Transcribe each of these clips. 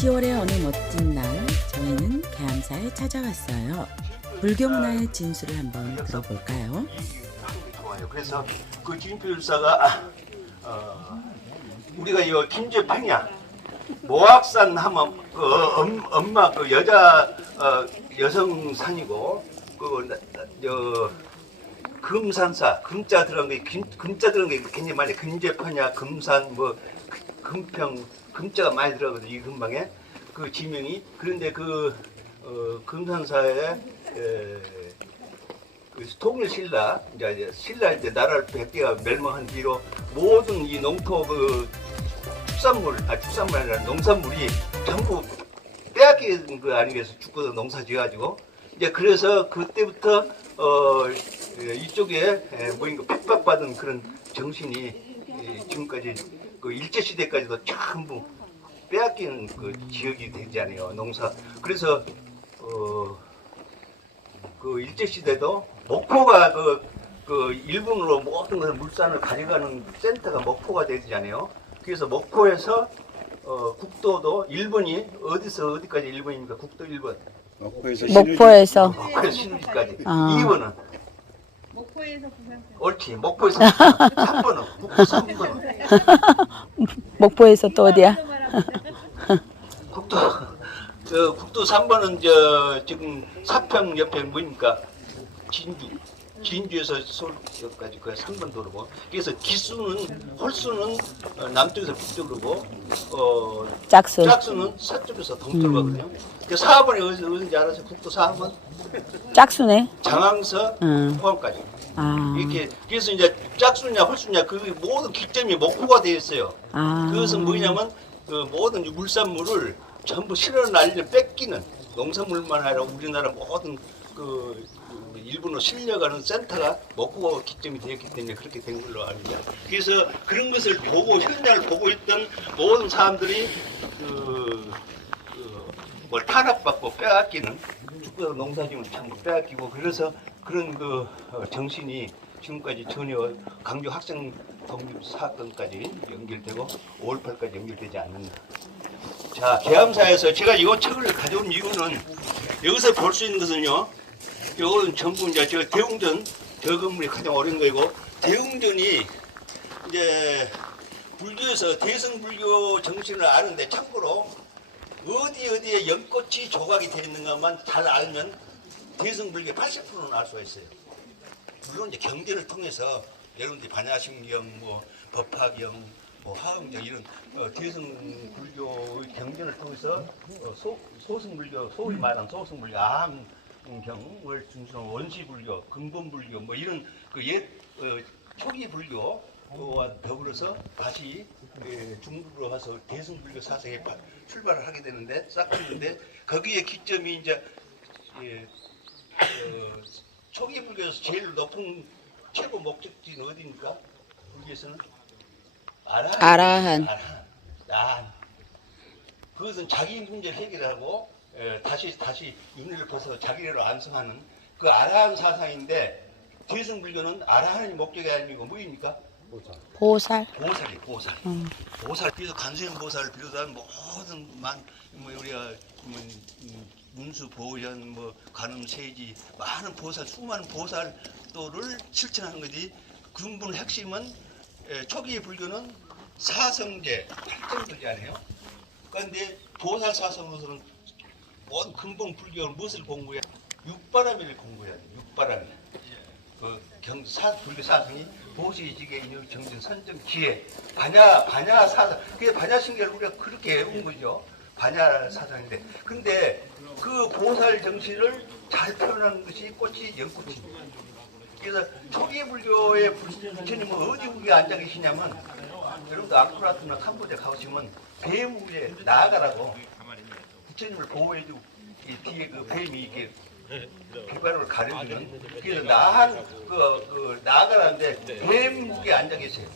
10월의 어느 멋진 날 저희는 계암사에 찾아왔어요. 불교 문화의 진수를 한번 들어볼까요? 그래서 그 진표율사가 우리가 이 김제판이야. 모악산 하면 그 엄마 그 여자 여성 산이고 금산사 금자 들어간 게 금자 들어간 게 굉장히 많이 김제판이야. 금산 뭐 금평 금자가 많이 들어가거든 이 근방에 그 지명이. 그런데 그 금산사에 그 통일신라 이제 신라 때 나라를 100개가 멸망한 뒤로 모든 이 농토 그 축산물 아니라 농산물이 전부 빼앗긴 거 아니겠어. 죽고도 농사 지어가지고 이제 그래서 그때부터 이쪽에 뭐인가 핍박받은 그런 정신이 지금까지 그 일제 시대까지도 전부 빼앗기는 그 지역이 되지 않아요 농사. 그래서 그 일제 시대도 목포가 그 일본으로 모든 것을 물산을 가져가는 센터가 목포가 되지 않아요. 그래서 목포에서 국도도 일본이 어디서 어디까지 일본입니까? 국도 일본. 목포에서 목포에서 신우지까지. 아. 2번은 목포에서 부산. 옳지. 목포에서 3번은 국도 3번은 목포에서 또 어디야? 국도 3번은 저 지금 사평 옆에 뭐입니까? 진주에서 서울까지 그 3번 도로고. 그래서 기수는 홀수는 남쪽에서 북쪽으로고 짝수는 서쪽에서 동쪽으로 가거든요. 그 4번이 어딘지 알아서 국도 4번 짝수네. 장항서 포항까지. 아. 이렇게 그래서 이제 짝수냐 홀수냐 그 모든 기점이 목포가 되어 있어요. 아. 그것은 뭐냐면 그 모든 물산물을 전부 실어 날려 뺏기는 농산물만 아니라 우리나라 모든 그 일본으로 실려가는 센터가 목포가 기점이 되었기 때문에 그렇게 된 걸로 압니다. 그래서 그런 것을 보고 현장을 보고 있던 모든 사람들이 뭘 탄압받고 빼앗기는 죽어서 농사지면 참 빼앗기고 그래서 그런 그 정신이 지금까지 전혀 강조 학생 독립 사건까지 연결되고 5.18까지 연결되지 않는다. 자, 계암사에서 제가 이 책을 가져온 이유는 여기서 볼 수 있는 것은요. 이거는 전부 이제 저 대웅전 저 건물이 가장 오랜 거이고 대웅전이 이제 불교에서 대승불교 정신을 아는데 참고로 어디에 연꽃이 조각이 되어 있는가만 잘 알면 대승불교 80%는 알 수가 있어요. 물론 이제 경전을 통해서 여러분들이 반야심경, 뭐 법화경, 뭐 화엄경 이런 대승불교의 경전을 통해서 소승불교, 소위 말하는 소승불교, 아함경을 중심으로 원시불교, 근본불교 뭐 이런 그 옛 초기 불교와 더불어서 다시 중국으로 와서 대승불교 사상에 출발을 하게 되는데 싹트는데 거기에 기점이 이제 초기 불교에서 제일 높은 최고 목적지는 어디입니까? 불교에서는 아라한. 그것은 자기 문제를 해결하고 다시 윤회를 벗어 자기를 안성하는 그 아라한 사상인데 대승불교는 아라한이 목적이 아니고 뭐입니까? 보살. 보살. 보살. 그래서 간수형 보살을 비롯한 모든 뭐 우리가 문수 보현 뭐 간음 세지 많은 보살 수많은 보살도를 실천하는 거지. 근본 핵심은 초기 불교는 사성제 8정도지 않아요? 그런데 보살 사성으로서는 모든 근본 불교는 무엇을 공부해야? 육바라밀을 공부해야 돼. 육바라밀. 불교 사성이 보시지계 정진 선정 기회 반야 사상. 그게 반야신계를 우리가 그렇게 외운 거죠. 반야 사상인데. 근데 그 보살 정신을 잘 표현하는 것이 꽃이 연꽃입니다. 그래서 초기 불교의 부처님은 어디 위에 앉아 계시냐면 여러분들 앙코르와트나 캄보디아 가보시면 뱀 위에 나아가라고 부처님을 보호해주고 뒤에 그 뱀이 이렇게 비바람을 가려주는 그래서 나아가라는데 뱀 위에 앉아 계세요.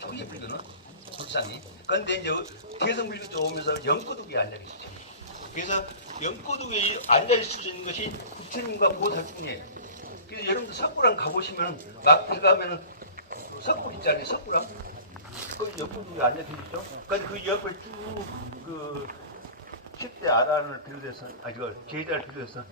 초기 불교는 불상이. 그런데 이제 대성불교 쪽 오면서 연꽃 위에 앉아 계시죠. 그래서 연꽃 위에 앉아 있을 수 있는 것이 부처님과 보살 중에. 그래서 여러분들 석굴암 가보시면 막 들어가면은 석굴 있잖아요. 석굴암. 그 연꽃 위에 앉아 계시죠. 그러니까 그 옆을 쭉 첫째 아란을 비롯해서 이거 제자를 비롯해서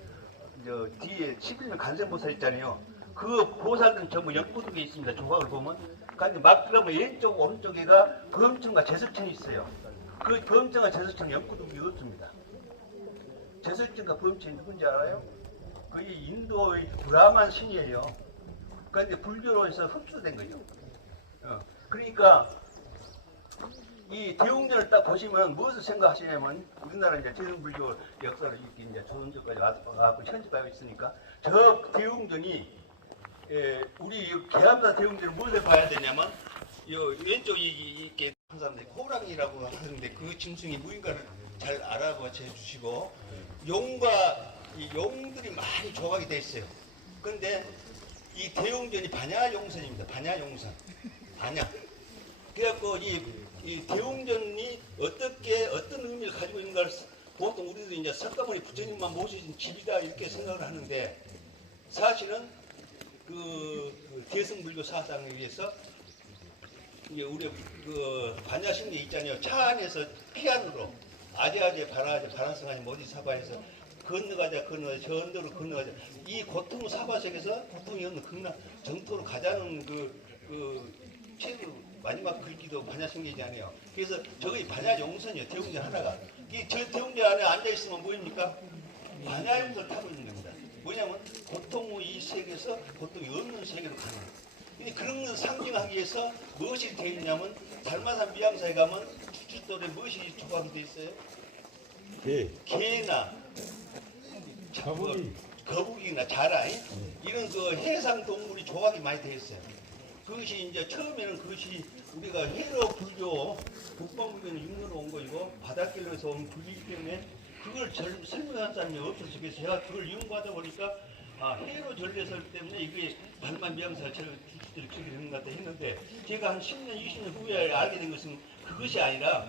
저 뒤에 11명 간센보살 있잖아요. 그 보살들은 전부 연구독에 있습니다. 조각을 보면. 그러니까 막 그러면 왼쪽 오른쪽에가 범청과 제석천이 있어요. 그 범청과 제석천 연구독이 없습니다. 제석천과 범청이 누군지 알아요? 거의 인도의 브라만 신이에요. 그런데 불교로서 흡수된 거죠. 그러니까 이 대웅전을 딱 보시면 무엇을 생각하시냐면 우리나라 이제 대승불교 역사를 이렇게 이제 조선조까지 와서 현지하고 있으니까 저 대웅전이 우리 계암사 대웅전을 무엇을 봐야 되냐면 요 왼쪽 이렇게 한 사람들이 호랑이라고 하는데 그 짐승이 무인가를 잘 알아봐 주시고 용과 이 용들이 많이 조각이 돼 있어요. 그런데 이 대웅전이 반야용선입니다. 반야용선. 반야. 그래갖고 이 대웅전이 어떤 의미를 가지고 있는가를 보통 우리도 이제 석가모니 부처님만 모시신 집이다 이렇게 생각을 하는데 사실은 그 대승불교 사상에 의해서 이제 우리 그 반야신경 있잖아요. 차 안에서 피안으로 아재아재 바란성하니 모디사바에서 건너가자 저 언덕으로 건너가자 이 고통 사바sek에서 고통이 없는 극락 정토로 가자는 그 최고 마지막 글귀도 반야신경이지 않아요. 그래서 저기 반야용선이에요. 대웅전 하나가. 저 대웅전 안에 앉아있으면 뭐입니까? 반야용선을 타고 있는 겁니다. 뭐냐면 고통 후 이 세계에서 고통이 없는 세계로 가는 거예요. 근데 그런 걸 상징하기 위해서 무엇이 되어 있냐면 달마산 미양사에 가면 추출돌에 무엇이 조각이 되어 있어요? 개나 거북이나 자라 이런 그 해상 동물이 조각이 많이 되어 있어요. 그것이 이제 처음에는 그것이 우리가 해로 불교 북방불교는 육로로 온 거이고 바닷길로서 온 불교이기 때문에 그걸 설명한 사람이 없어서 그래서 제가 그걸 연구하다 보니까 해로 전례설 때문에 이게 반만 미양사 주축들이 그렇게 되는 것 같다 했는데 제가 한 10년, 20년 후에 알게 된 것은 그것이 아니라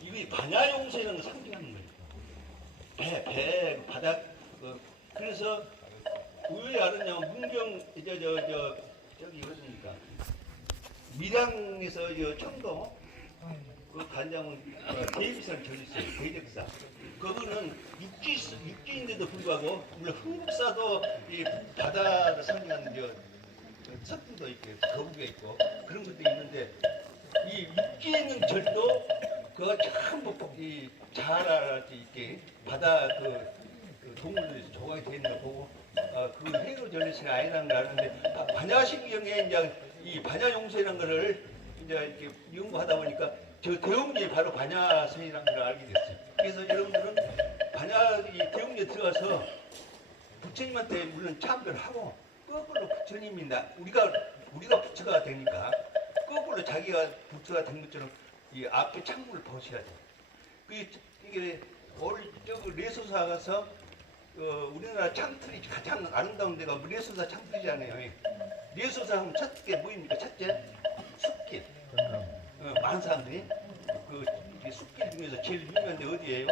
이게 반야용서라는 걸 상징하는 거예요. 배, 바닥. 그래서 왜 알았냐면 문경 저기 어디입니까? 밀양에서 청도 그 간장은 대비산 절 있어요. 대적사. 그거는 육지인데도 불구하고 물론 흥국사도 이 바다를 상징하는 석부도 있고 거북이가 있고 그런 것도 있는데 이 육지에 있는 절도 그거 전부 이 자라랄지 이렇게 바다 그 동물들이 조각이 되어 있는 걸 보고 그 해로 전리체가 아니라는 걸 아는데 반야신경에 이제 이 반야용서라는 거를 이제 이렇게 연구하다 보니까 저 대웅전이 바로 반야선이라는 걸 알게 됐어요. 그래서 여러분들은 이 대웅전에 들어가서 부처님한테 물론 참배를 하고 거꾸로 부처님이 우리가 부처가 되니까 거꾸로 자기가 부처가 된 것처럼 이 앞에 창문을 보셔야 돼요. 이게 저기 레소사 가서 우리나라 창틀이 가장 아름다운 데가 레소사 창틀이잖아요. 레소사 하면 첫째 뭐입니까? 첫째 숲길. 많은 사람들이 그 숲길 중에서 제일 유명한 데 어디예요?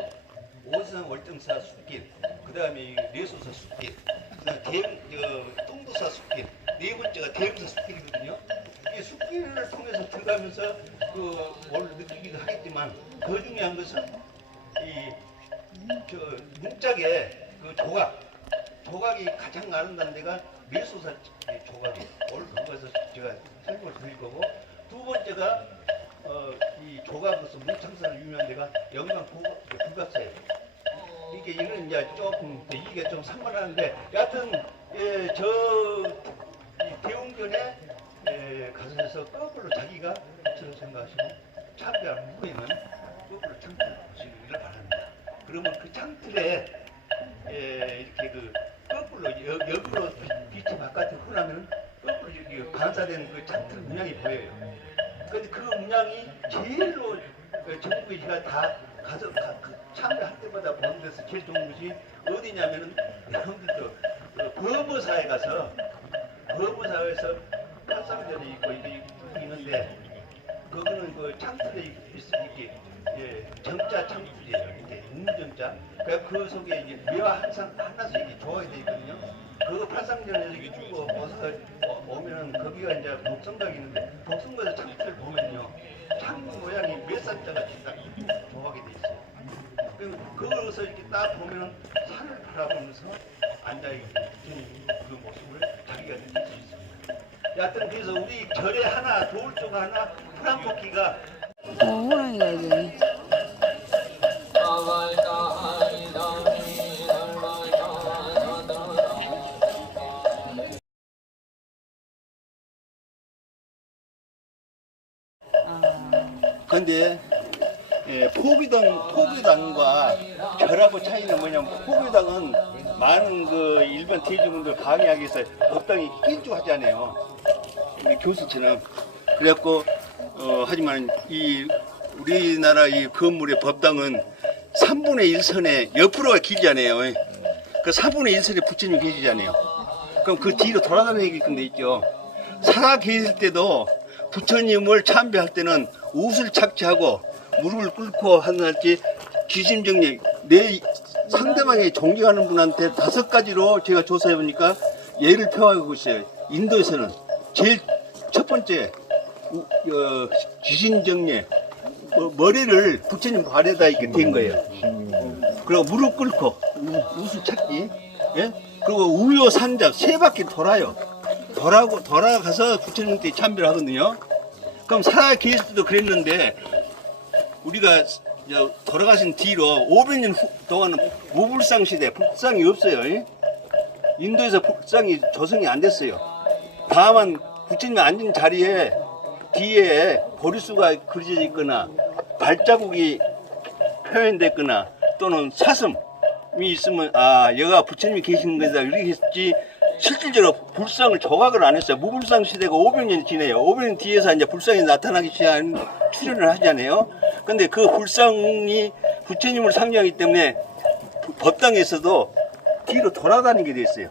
오산 월등사 숲길. 그 다음에 레소사 숲길. 그 다음에 똥도사 숲길. 네 번째가 대음사 숲길이거든요. 이 숲길을 통해서 들어가면서 뭘 느끼기도 하겠지만 더 중요한 것은 문짝에 그 조각이 가장 아름다운 데가 레소사 조각이에요. 오늘 그거에서 제가 설명을 드릴 거고 두 번째가 이 조각으로서 문창사로 유명한 데가 영광 불각사예요. 이거는 이제 조금 이게 좀 산만하는데 여하튼 이 대웅전에 가서 거꾸로 자기가 부처로 생각하시고 참배한 후에는 거꾸로 창틀을 보시기를 바랍니다. 그러면 그 창틀에 이렇게 거꾸로 역으로 빛이 바깥에 흐르면 거꾸로 이렇게 반사되는 그 창틀 문양이 보여요. 근데 그 문양이 제일로 전국에 제가 다 가서 참배할 때마다 보는 데서 제일 좋은 것이 어디냐면은 여러분들도 거버사에 가서 거버사에서 팔상전이 있고 이게 있는데 그거는 그 창틀에 이렇게 정자 창틀이에요. 이렇게 정자. 그러니까 그 속에 이제 매화 하나씩 이렇게 조각이 되어 있거든요. 그 팔상전에서 이렇게 쭉 벗어서 오면은 거기가 이제 복성각이 있는데 복성각에서 창틀을 보면요. 창 모양이 몇 산자가 딱 조각이 되어 있어요. 그걸 걸어서 이렇게 딱 보면 산을 바라보면서 앉아있는 그 모습을 자기가 느낄 수 있습니다. 여하튼 그래서 우리 절에 하나, 도울쪽 하나, 프랑코키가 호랑이가 여기. 근데 포교당과 절하고 차이는 뭐냐면 포교당은 많은 그 일반 대중분들 강의하기 위해서 법당이 길쭉하잖아요. 우리 교수처럼. 그래갖고 하지만 이 우리나라 이 건물의 법당은 3분의 1선에 옆으로가 길잖아요. 그 3분의 1선에 부처님 계시잖아요. 그럼 그 뒤로 돌아다니게끔 돼 있죠. 살아 계실 때도 부처님을 참배할 때는 옷을 착지하고 무릎을 꿇고 하는지 기심정리 내 상대방이 존경하는 분한테 5가지로 제가 조사해 보니까 예를 펴가고 있어요. 인도에서는 제일 첫 번째 기심정리 머리를 부처님 발에다 이렇게 댄 거예요. 그리고 무릎 꿇고 옷을 찾기, 예? 그리고 우요 삼잡 3바퀴 돌아요. 돌아가서 부처님께 참배를 하거든요. 그럼 살아 계실 때도 그랬는데 우리가 돌아가신 뒤로 500년 동안은 무불상 시대, 불상이 없어요. 인도에서 불상이 조성이 안 됐어요. 다만 부처님이 앉은 자리에 뒤에 보리수가 그려져 있거나 발자국이 표현됐거나 또는 사슴이 있으면 여기가 부처님이 계시는 거다 이렇게 했지, 실질적으로 불상을 조각을 안 했어요. 무불상 시대가 500년이 지내요. 500년 뒤에서 이제 불상이 나타나기 시작한 출현을 하잖아요. 근데 그 불상이 부처님을 상징하기 때문에 법당에서도 뒤로 돌아다니게 돼 있어요.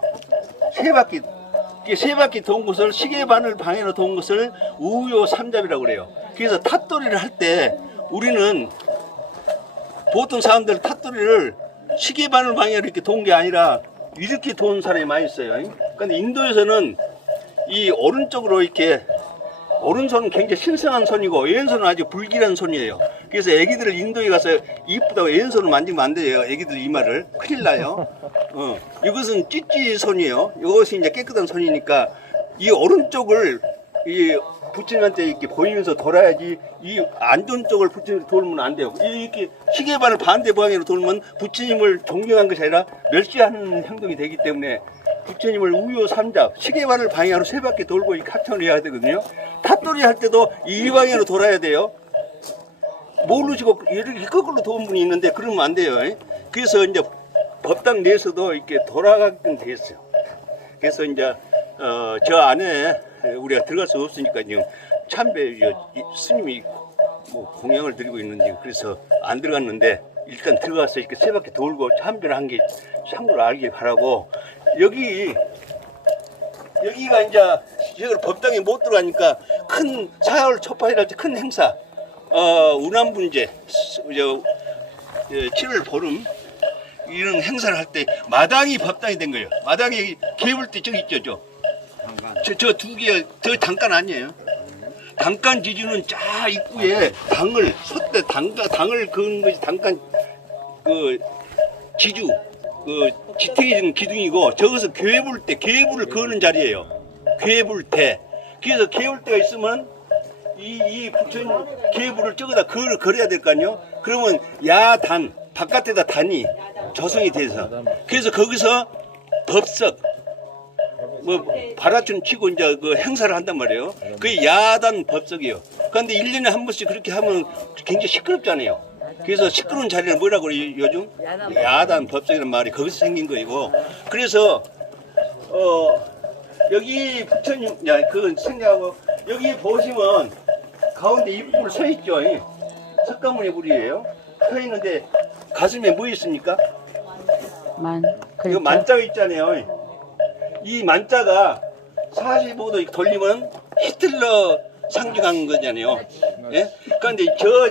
3바퀴 돈 것을 시계바늘 방향으로 돈 것을 우요 삼잡이라고 그래요. 그래서 탓돌이를 할 때 우리는 보통 사람들 탓돌이를 시계바늘 방향으로 이렇게 돈 게 아니라 이렇게 도는 사람이 많이 있어요. 근데 인도에서는 이 오른쪽으로 이렇게, 오른손은 굉장히 신성한 손이고 왼손은 아주 불길한 손이에요. 그래서 애기들을 인도에 가서 이쁘다고 왼손을 만지면 안 돼요. 애기들 이마를 큰일 나요. 이것은 찌찌 손이에요. 이것이 이제 깨끗한 손이니까 이 오른쪽을 이 부처님한테 이렇게 보이면서 돌아야지, 이 안 좋은 쪽을 부처님을 돌면 안 돼요. 이렇게 시계반을 반대 방향으로 돌면 부처님을 존경한 것이 아니라 멸시하는 행동이 되기 때문에 부처님을 우요 삼잡, 시계반을 방향으로 3바퀴 돌고 이렇게 합천을 해야 되거든요. 탑돌이 할 때도 이 방향으로 돌아야 돼요. 모르시고 이렇게 거꾸로 도는 분이 있는데 그러면 안 돼요. 그래서 이제 법당 내에서도 이렇게 돌아가게끔 돼 있어요. 그래서 이제 저 안에 우리가 들어갈 수 없으니까 지금 참배 스님이 뭐 공양을 드리고 있는데 그래서 안 들어갔는데 일단 들어가서 이렇게 3바퀴 돌고 참배를 한 게 참고로 알길 바라고. 여기가 이제 저걸 법당에 못 들어가니까 큰 4월 초파일할 때 큰 행사, 운암분제, 7월 보름 이런 행사를 할 때 마당이 법당이 된 거예요. 마당이 개불 때 저기 있죠, 저 두 개, 저 단간 아니에요. 단간 지주는 쫙 입구에 당을 솥대 당을 그은 것이 단간 그 지주 그 지탱이 준 기둥이고, 저것은 괴불을 그는 자리예요. 괴불대. 그래서 괴불대가 있으면 이 부처님 괴불을 저기다 걸어야 될 거 아니에요. 그러면 야단 바깥에다 단이 조성이 돼서, 그래서 거기서 법석 뭐 바라춘 치고 이제 그 행사를 한단 말이에요. 그게 야단 법석이에요. 그런데 1년에 한 번씩 그렇게 하면 굉장히 시끄럽잖아요. 그래서 시끄러운 자리를 뭐라고 그래요, 요즘? 야단 법석이라는 말이 거기서 생긴 거이고. 그래서 여기 부처님, 그건 생각하고, 여기 보시면 가운데 입불 서 있죠. 석가모니 불이에요. 서 있는데 가슴에 뭐 있습니까? 이거 만자가 있잖아요. 이 만자가 45도 돌리면 히틀러 상징하는 거잖아요. 예? 그런데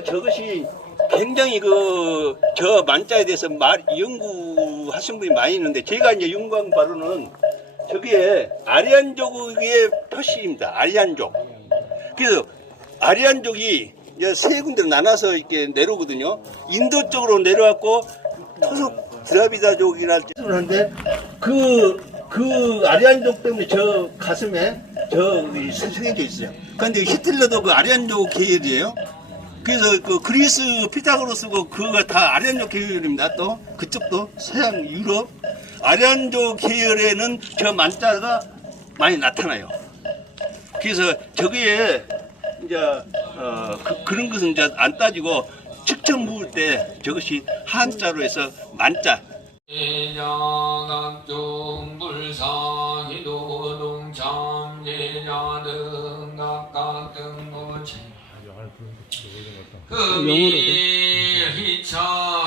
저것이 굉장히 저 만자에 대해서 연구하신 분이 많이 있는데, 제가 이제 연구한 바로는 저게 아리안족의 표시입니다. 아리안족. 그래서 아리안족이 이제 3군데로 나눠서 이렇게 내려오거든요. 인도 쪽으로 내려왔고, 토속 드라비다족이랄지 하는데 그 아리안족 때문에 저 가슴에 새겨져 있어요. 그런데 히틀러도 그 아리안족 계열이에요. 그래서 그 그리스 피타고라스고 그거 다 아리안족 계열입니다. 또 그쪽도 서양 유럽 아리안족 계열에는 저 만자가 많이 나타나요. 그래서 저기에 이제 그런 것은 이제 안 따지고 측정 부을 때 저것이 한자로 해서 만자. 각종 불상이 노동참 제자 등 각각 등고체 흠이 희차